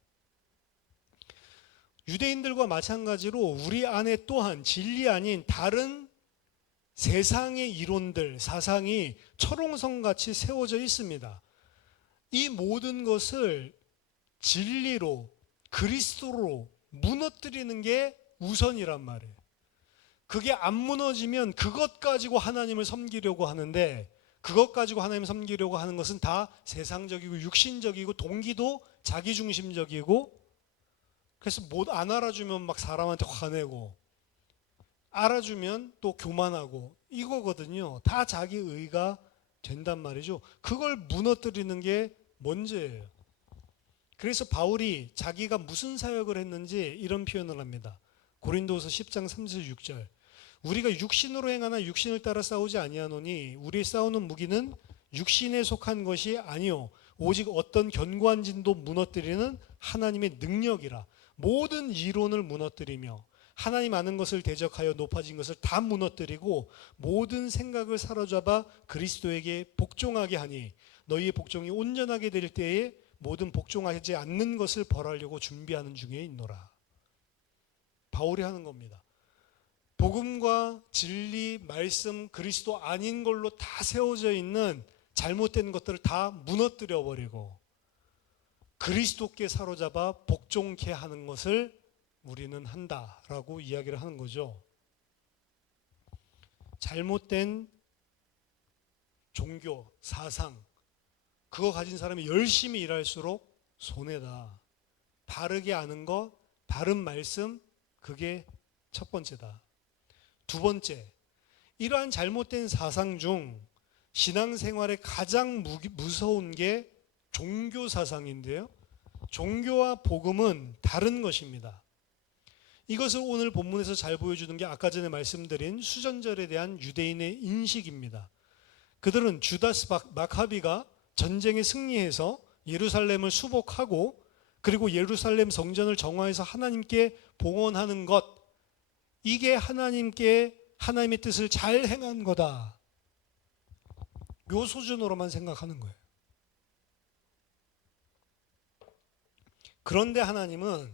유대인들과 마찬가지로 우리 안에 또한 진리 아닌 다른 세상의 이론들, 사상이 철옹성같이 세워져 있습니다. 이 모든 것을 진리로, 그리스도로 무너뜨리는 게 우선이란 말이에요. 그게 안 무너지면 그것 가지고 하나님을 섬기려고 하는데, 그것 가지고 하나님을 섬기려고 하는 것은 다 세상적이고 육신적이고 동기도 자기중심적이고, 그래서 못 안 알아주면 막 사람한테 화내고, 알아주면 또 교만하고, 이거거든요. 다 자기 의가 된단 말이죠. 그걸 무너뜨리는 게 먼저예요. 그래서 바울이 자기가 무슨 사역을 했는지 이런 표현을 합니다. 고린도후서 10장 36절. 우리가 육신으로 행하나 육신을 따라 싸우지 아니하노니 우리 싸우는 무기는 육신에 속한 것이 아니요 오직 어떤 견고한 진도 무너뜨리는 하나님의 능력이라. 모든 이론을 무너뜨리며 하나님 아는 것을 대적하여 높아진 것을 다 무너뜨리고 모든 생각을 사로잡아 그리스도에게 복종하게 하니 너희의 복종이 온전하게 될 때에 모든 복종하지 않는 것을 벌하려고 준비하는 중에 있노라. 바울이 하는 겁니다. 복음과 진리, 말씀, 그리스도 아닌 걸로 다 세워져 있는 잘못된 것들을 다 무너뜨려 버리고 그리스도께 사로잡아 복종케 하는 것을 우리는 한다라고 이야기를 하는 거죠. 잘못된 종교, 사상, 그거 가진 사람이 열심히 일할수록 손해다. 바르게 아는 것, 바른 말씀, 그게 첫 번째다. 두 번째, 이러한 잘못된 사상 중 신앙생활에 가장 무서운 게 종교 사상인데요. 종교와 복음은 다른 것입니다. 이것을 오늘 본문에서 잘 보여주는 게 아까 전에 말씀드린 수전절에 대한 유대인의 인식입니다. 그들은 주다스 마카비가 전쟁에 승리해서 예루살렘을 수복하고 그리고 예루살렘 성전을 정화해서 하나님께 봉헌하는 것, 이게 하나님의 뜻을 잘 행한 거다. 요 수준으로만 생각하는 거예요. 그런데 하나님은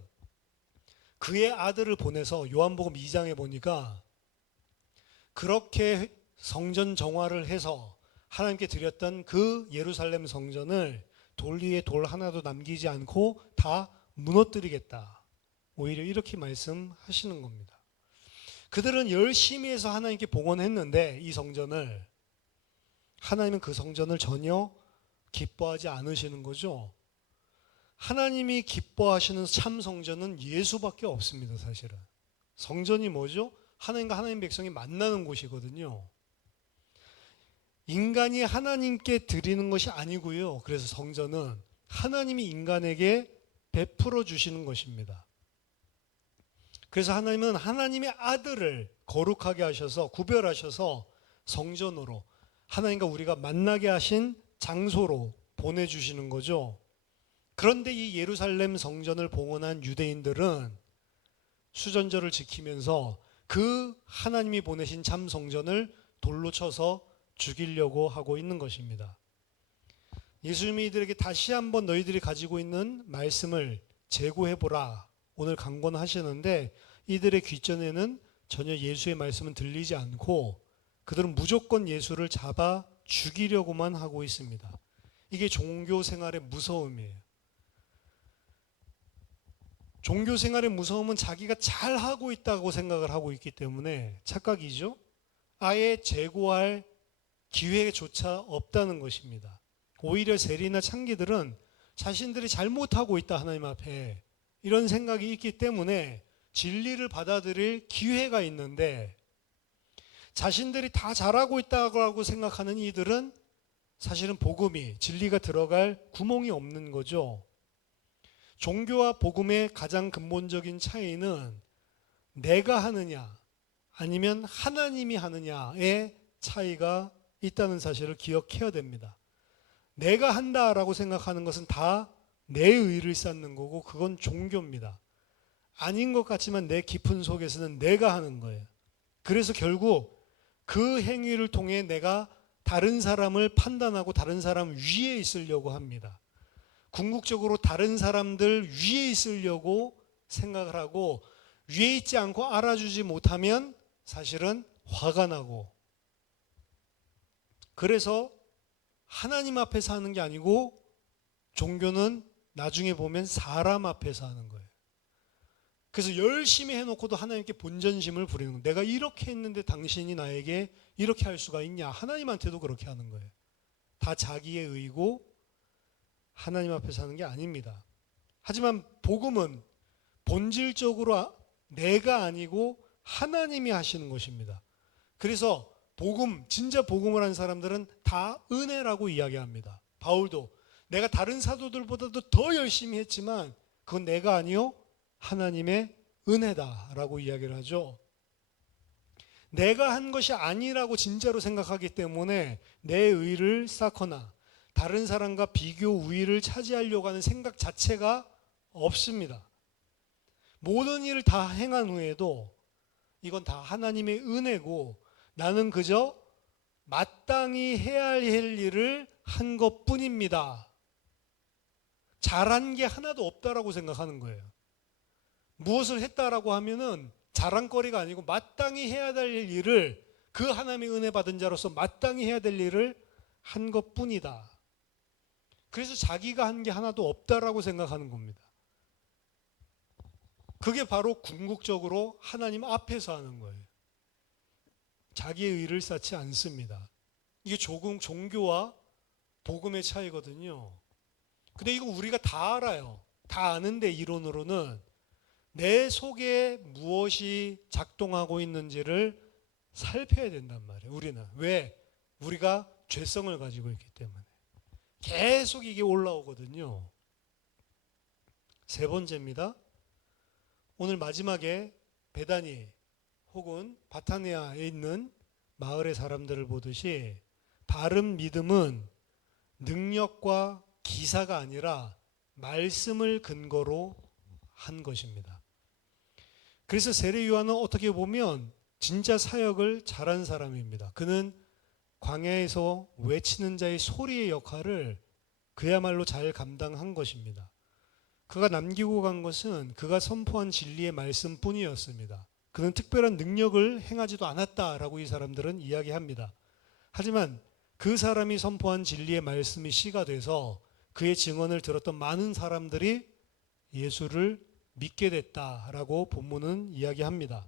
그의 아들을 보내서 요한복음 2장에 보니까 그렇게 성전 정화를 해서 하나님께 드렸던 그 예루살렘 성전을 돌 위에 돌 하나도 남기지 않고 다 무너뜨리겠다. 오히려 이렇게 말씀하시는 겁니다. 그들은 열심히 해서 하나님께 봉헌했는데 이 성전을, 하나님은 그 성전을 전혀 기뻐하지 않으시는 거죠. 하나님이 기뻐하시는 참 성전은 예수밖에 없습니다. 사실은 성전이 뭐죠? 하나님과 하나님 백성이 만나는 곳이거든요. 인간이 하나님께 드리는 것이 아니고요. 그래서 성전은 하나님이 인간에게 베풀어 주시는 것입니다. 그래서 하나님은 하나님의 아들을 거룩하게 하셔서 구별하셔서 성전으로, 하나님과 우리가 만나게 하신 장소로 보내주시는 거죠. 그런데 이 예루살렘 성전을 봉헌한 유대인들은 수전절을 지키면서 그 하나님이 보내신 참 성전을 돌로 쳐서 죽이려고 하고 있는 것입니다. 예수님이 이들에게 다시 한번 너희들이 가지고 있는 말씀을 재고해보라 오늘 강권하시는데, 이들의 귓전에는 전혀 예수의 말씀은 들리지 않고 그들은 무조건 예수를 잡아 죽이려고만 하고 있습니다. 이게 종교 생활의 무서움이에요. 종교 생활의 무서움은 자기가 잘하고 있다고 생각을 하고 있기 때문에 착각이죠. 아예 재고할 기회조차 없다는 것입니다. 오히려 세리나 창기들은 자신들이 잘못하고 있다 하나님 앞에 이런 생각이 있기 때문에 진리를 받아들일 기회가 있는데, 자신들이 다 잘하고 있다고 생각하는 이들은 사실은 복음이, 진리가 들어갈 구멍이 없는 거죠. 종교와 복음의 가장 근본적인 차이는 내가 하느냐 아니면 하나님이 하느냐의 차이가 있다는 사실을 기억해야 됩니다. 내가 한다라고 생각하는 것은 다 내 의를 쌓는 거고 그건 종교입니다. 아닌 것 같지만 내 깊은 속에서는 내가 하는 거예요. 그래서 결국 그 행위를 통해 내가 다른 사람을 판단하고 다른 사람 위에 있으려고 합니다. 궁극적으로 다른 사람들 위에 있으려고 생각을 하고, 위에 있지 않고 알아주지 못하면 사실은 화가 나고, 그래서 하나님 앞에서 하는 게 아니고 종교는 나중에 보면 사람 앞에서 하는 거예요. 그래서 열심히 해놓고도 하나님께 본전심을 부리는 거예요. 내가 이렇게 했는데 당신이 나에게 이렇게 할 수가 있냐. 하나님한테도 그렇게 하는 거예요. 다 자기의 의고 하나님 앞에서 하는 게 아닙니다. 하지만 복음은 본질적으로 내가 아니고 하나님이 하시는 것입니다. 그래서 복음, 진짜 복음을 한 사람들은 다 은혜라고 이야기합니다. 바울도 내가 다른 사도들보다도 더 열심히 했지만 그건 내가 아니요 하나님의 은혜다라고 이야기를 하죠. 내가 한 것이 아니라고 진짜로 생각하기 때문에 내 의를 쌓거나 다른 사람과 비교 우위를 차지하려고 하는 생각 자체가 없습니다. 모든 일을 다 행한 후에도 이건 다 하나님의 은혜고 나는 그저 마땅히 해야 할 일을 한 것뿐입니다. 잘한 게 하나도 없다라고 생각하는 거예요. 무엇을 했다라고 하면은 자랑거리가 아니고 마땅히 해야 될 일을, 그 하나님의 은혜 받은 자로서 마땅히 해야 될 일을 한 것뿐이다. 그래서 자기가 한 게 하나도 없다라고 생각하는 겁니다. 그게 바로 궁극적으로 하나님 앞에서 하는 거예요. 자기의 의를 쌓지 않습니다. 이게 조금 종교와 복음의 차이거든요. 근데 이거 우리가 다 알아요. 다 아는데 이론으로는 내 속에 무엇이 작동하고 있는지를 살펴야 된단 말이에요. 우리는. 왜? 우리가 죄성을 가지고 있기 때문에. 계속 이게 올라오거든요. 세 번째입니다. 오늘 마지막에 베다니 혹은 바타니아에 있는 마을의 사람들을 보듯이 바른 믿음은 능력과 기사가 아니라 말씀을 근거로 한 것입니다. 그래서 세례 요한은 어떻게 보면 진짜 사역을 잘한 사람입니다. 그는 광야에서 외치는 자의 소리의 역할을 그야말로 잘 감당한 것입니다. 그가 남기고 간 것은 그가 선포한 진리의 말씀뿐이었습니다. 그는 특별한 능력을 행하지도 않았다라고 이 사람들은 이야기합니다. 하지만 그 사람이 선포한 진리의 말씀이 씨가 돼서 그의 증언을 들었던 많은 사람들이 예수를 믿게 됐다라고 본문은 이야기합니다.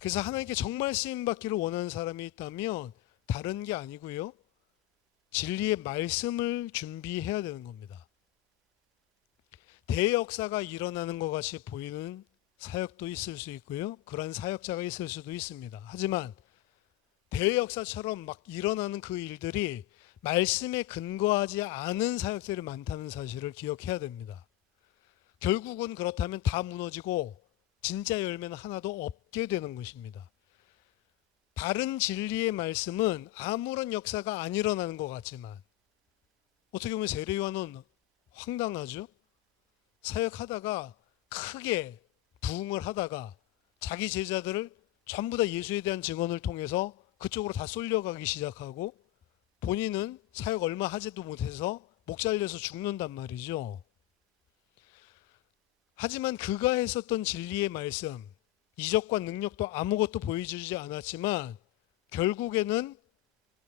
그래서 하나님께 정말 쓰임받기를 원하는 사람이 있다면 다른 게 아니고요, 진리의 말씀을 준비해야 되는 겁니다. 대역사가 일어나는 것 같이 보이는 사역도 있을 수 있고요, 그런 사역자가 있을 수도 있습니다. 하지만 대역사처럼 막 일어나는 그 일들이 말씀에 근거하지 않은 사역들이 많다는 사실을 기억해야 됩니다. 결국은 그렇다면 다 무너지고 진짜 열매는 하나도 없게 되는 것입니다. 바른 진리의 말씀은 아무런 역사가 안 일어나는 것 같지만 어떻게 보면 세례 요한은 황당하죠. 사역하다가 크게 부흥을 하다가 자기 제자들을 전부 다 예수에 대한 증언을 통해서 그쪽으로 다 쏠려가기 시작하고 본인은 사역 얼마 하지도 못해서 목 잘려서 죽는단 말이죠. 하지만 그가 했었던 진리의 말씀, 이적과 능력도 아무것도 보여주지 않았지만 결국에는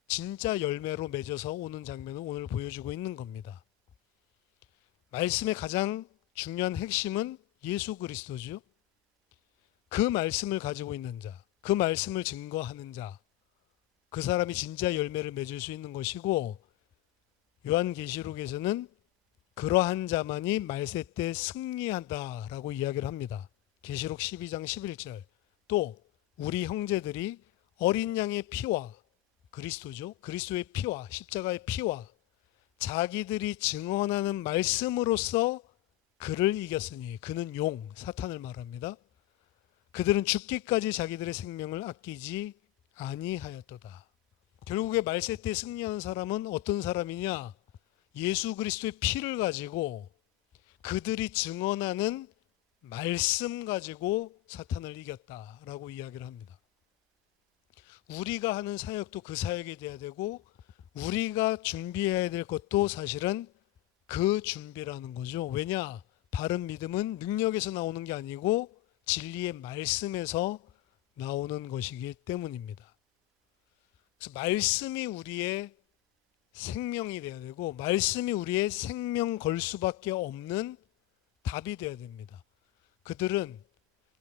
진짜 열매로 맺어서 오는 장면을 오늘 보여주고 있는 겁니다. 말씀의 가장 중요한 핵심은 예수 그리스도죠. 그 말씀을 가지고 있는 자, 그 말씀을 증거하는 자, 그 사람이 진짜 열매를 맺을 수 있는 것이고, 요한계시록에서는 그러한 자만이 말세 때 승리한다라고 이야기를 합니다. 계시록 12장 11절. 또 우리 형제들이 어린 양의 피와, 그리스도죠. 그리스도의 피와 십자가의 피와 자기들이 증언하는 말씀으로써 그를 이겼으니, 그는 용, 사탄을 말합니다. 그들은 죽기까지 자기들의 생명을 아끼지 아니하였도다. 결국에 말세 때 승리하는 사람은 어떤 사람이냐? 예수 그리스도의 피를 가지고 그들이 증언하는 말씀 가지고 사탄을 이겼다라고 이야기를 합니다. 우리가 하는 사역도 그 사역이 돼야 되고, 우리가 준비해야 될 것도 사실은 그 준비라는 거죠. 왜냐? 바른 믿음은 능력에서 나오는 게 아니고 진리의 말씀에서 나오는 것이기 때문입니다. 그래서 말씀이 우리의 생명이 돼야 되고, 말씀이 우리의 생명 걸 수밖에 없는 답이 돼야 됩니다. 그들은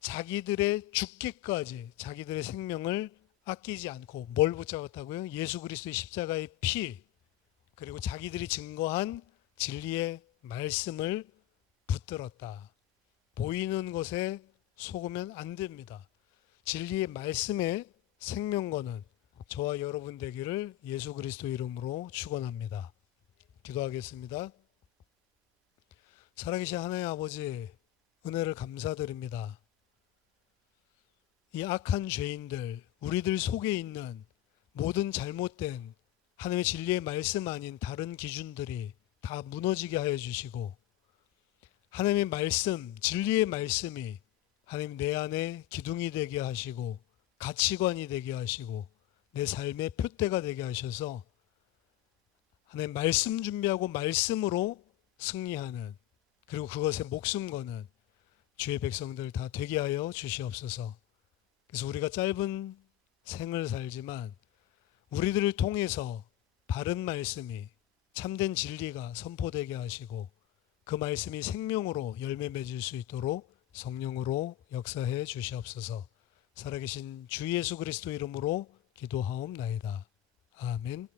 자기들의 죽기까지 자기들의 생명을 아끼지 않고 뭘 붙잡았다고요? 예수 그리스도의 십자가의 피, 그리고 자기들이 증거한 진리의 말씀을 붙들었다. 보이는 것에 속으면 안 됩니다. 진리의 말씀에 생명 거는 저와 여러분 되기를 예수 그리스도 이름으로 축원합니다. 기도하겠습니다. 살아계신 하나님 아버지, 은혜를 감사드립니다. 이 악한 죄인들, 우리들 속에 있는 모든 잘못된 하나님의 진리의 말씀 아닌 다른 기준들이 다 무너지게 하여 주시고, 하나님의 말씀, 진리의 말씀이 하나님 내 안에 기둥이 되게 하시고 가치관이 되게 하시고 내 삶의 표대가 되게 하셔서 하나님 말씀 준비하고 말씀으로 승리하는, 그리고 그것에 목숨 거는 주의 백성들 다 되게 하여 주시옵소서. 그래서 우리가 짧은 생을 살지만 우리들을 통해서 바른 말씀이, 참된 진리가 선포되게 하시고 그 말씀이 생명으로 열매 맺을 수 있도록 성령으로 역사해 주시옵소서. 살아계신 주 예수 그리스도 이름으로 기도하옵나이다. 아멘.